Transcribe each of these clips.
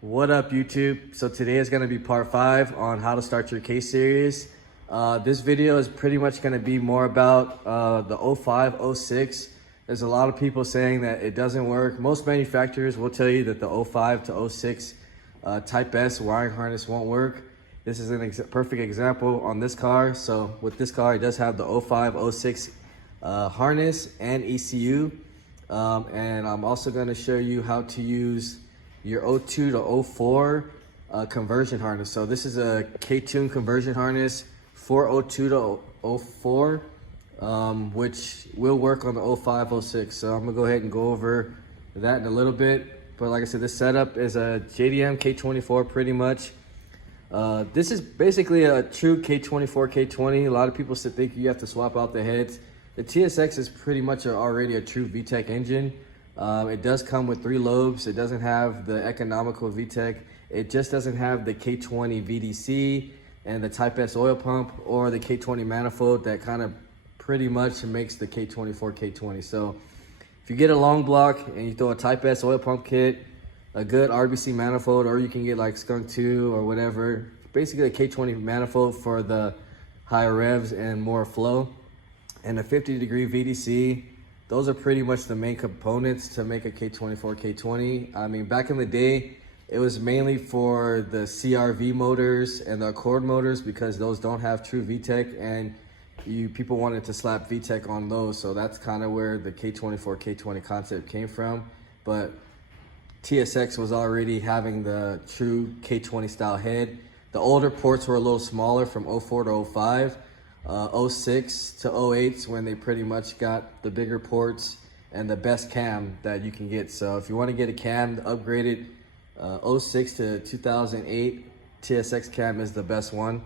What up, YouTube? So today is going to be part 5 on how to start your K series. This video is pretty much going to be more about the 05, 06. There's a lot of people saying that it doesn't work. Most manufacturers will tell you that the 05 to 06 Type S wiring harness won't work. This is a perfect example on this car. So with this car, it does have the 05, 06 harness and ECU. And I'm also going to show you how to use your 02 to 04 conversion harness. So this is a K-tune conversion harness for 02 to 04, which will work on the 05, 06. So I'm gonna go ahead and go over that in a little bit. But like I said, this setup is a JDM K24 pretty much. This is basically a true K24, K20. A lot of people think you have to swap out the heads. The TSX is pretty much already a true VTEC engine. It does come with 3 lobes. It doesn't have the economical VTEC. It just doesn't have the K20 VDC and the Type S oil pump or the K20 manifold that kind of pretty much makes the K24 K20. So if you get a long block and you throw a Type S oil pump kit, a good RBC manifold, or you can get like Skunk 2 or whatever, basically a K20 manifold for the higher revs and more flow, and a 50-degree VDC. Those are pretty much the main components to make a K24, K20. I mean, back in the day, it was mainly for the CRV motors and the Accord motors because those don't have true VTEC, and people wanted to slap VTEC on those. So that's kind of where the K24, K20 concept came from. But TSX was already having the true K20 style head. The older ports were a little smaller from 04 to 05. 06 to 08 when they pretty much got the bigger ports and the best cam that you can get. So if you want to get a cam, the upgraded 06 to 2008 TSX cam is the best one.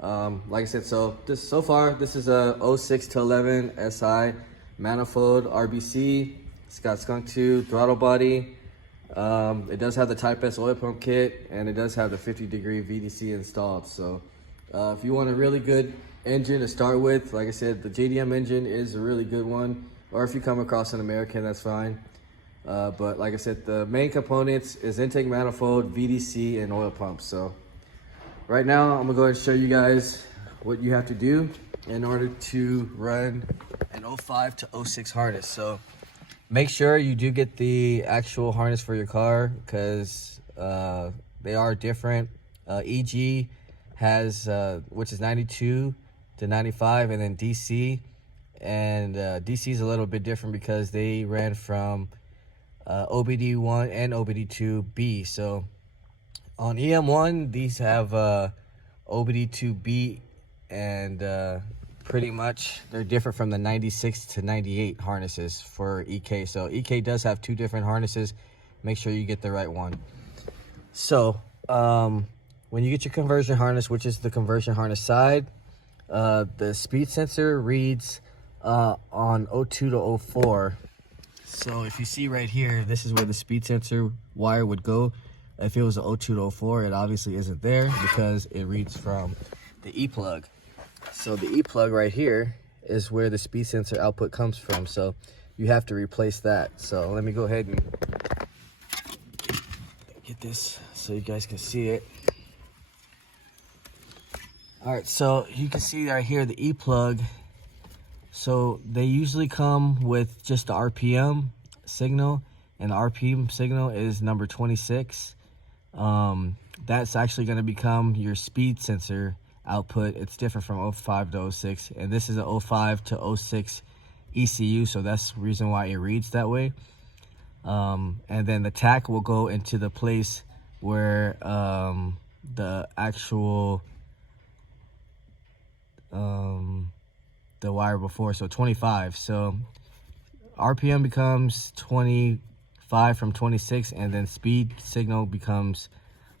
Like I said, so far this is a 06 to 11 SI manifold RBC. It's got Skunk 2 throttle body. It does have the Type S oil pump kit, and it does have the 50-degree VDC installed. So if you want a really good engine to start with, like I said, the JDM engine is a really good one, or if you come across an American, that's fine. But like I said, the main components is intake manifold, VDC, and oil pump. So right now I'm gonna go ahead and show you guys what you have to do in order to run an 05 to 06 harness. So make sure you do get the actual harness for your car, because they are different. EG has which is 92 to 95, and then DC, and DC is a little bit different because they ran from OBD1 and OBD2B. So on em1 these have OBD2B, and pretty much they're different from the 96 to 98 harnesses for EK. So EK does have 2 different harnesses. Make sure you get the right one. So when you get your conversion harness, which is the conversion harness side, the speed sensor reads on 02 to 04. So if you see right here, this is where the speed sensor wire would go. If it was a 02 to 04, it obviously isn't there because it reads from the E-plug. So the E-plug right here is where the speed sensor output comes from. So you have to replace that. So let me go ahead and get this so you guys can see it. All right, so you can see right here the E-plug. So they usually come with just the RPM signal, and the RPM signal is number 26. That's actually going to become your speed sensor output. It's different from 05 to 06, and this is a 05 to 06 ECU, so that's the reason why it reads that way. And then the tach will go into the place where the actual the wire before, so 25. So RPM becomes 25 from 26, and then speed signal becomes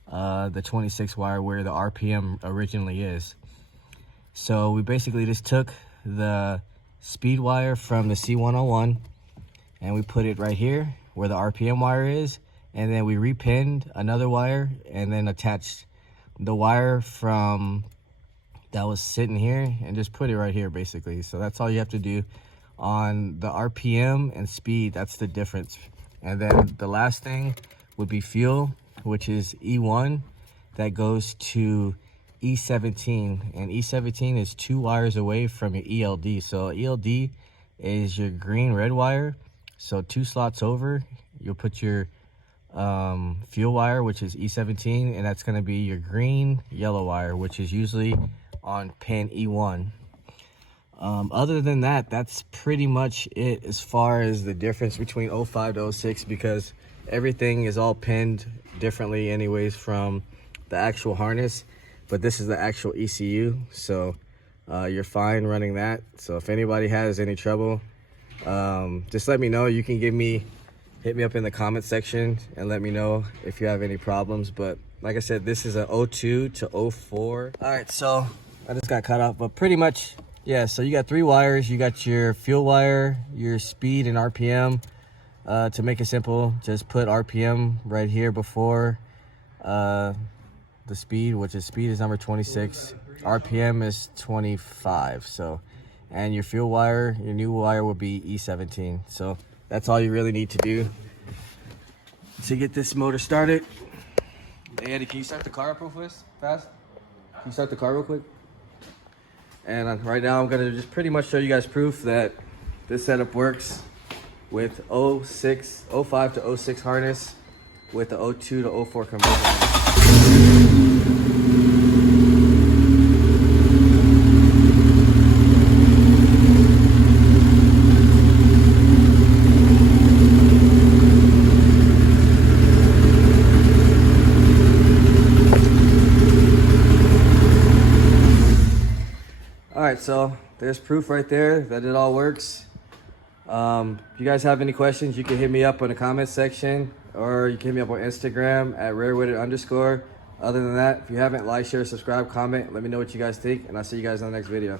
the 26 wire where the RPM originally is. So we basically just took the speed wire from the C101 and we put it right here where the RPM wire is, and then we repinned another wire and then attached the wire from that was sitting here and just put it right here basically. So that's all you have to do on the RPM and speed. That's the difference. And then the last thing would be fuel, which is E1, that goes to E17, and E17 is 2 wires away from your ELD. So ELD is your green red wire. So 2 slots over, you'll put your fuel wire, which is E17, and that's going to be your green yellow wire, which is usually on pin E1. Other than that, that's pretty much it as far as the difference between 05 to 06, because everything is all pinned differently anyways from the actual harness, but this is the actual ECU, so you're fine running that. So if anybody has any trouble, just let me know. You can hit me up in the comment section and let me know if you have any problems. But like I said, this is a 02 to 04. All right, so I just got cut off, but pretty much, yeah, so you got 3 wires. You got your fuel wire, your speed, and RPM. To make it simple, just put RPM right here before the speed, which is number 26. RPM is 25. So, and your fuel wire, your new wire will be E17. So that's all you really need to do to get this motor started. Hey Eddie, can you start the car up real fast? Can you start the car real quick? And right now I'm gonna just pretty much show you guys proof that this setup works with 05 to 06 harness with the 02 to 04 conversion. All right, so there's proof right there that it all works. If you guys have any questions, you can hit me up in the comment section, or you can hit me up on Instagram at rarewitted_. Other than that, if you haven't, like, share, subscribe, comment, let me know what you guys think, and I'll see you guys in the next video.